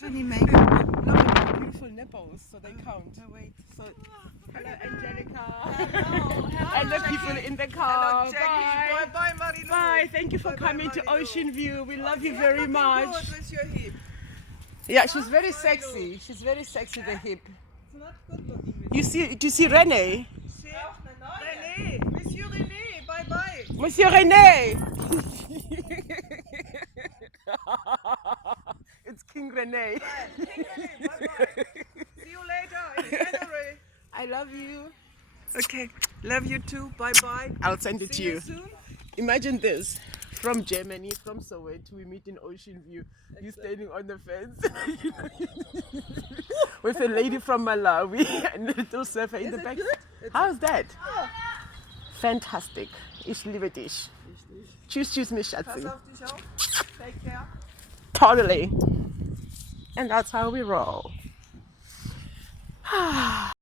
Johnny Meg. Look at the beautiful nipples, so they count. Oh, wait. So, hello Angelica. Hello. And the people in the car. Hello, Jackie. Bye. Bye, Marilu. Bye. Thank you for Bye-bye, coming to Marilu. Ocean View. We love you You're very looking much. good with your hip. Yeah, she's very sexy. She's very sexy, the hip. It's not good looking. Do you see René? See? René. Monsieur René. Bye bye. Monsieur René! It's King René. King René. Bye bye. See you later in January. I love you. Okay. Love you too. Bye bye. I'll send it to See you. you soon. Imagine this. From Germany, from Soweto, we meet in Ocean View. You standing on the fence with a lady from Malawi and a little surfer in the it back. good? How's that? Fantastic. Ich liebe dich. Tschüss, tschüss, mich Pass Schatzi. auf dich auf. Take care. Totally. And that's how we roll.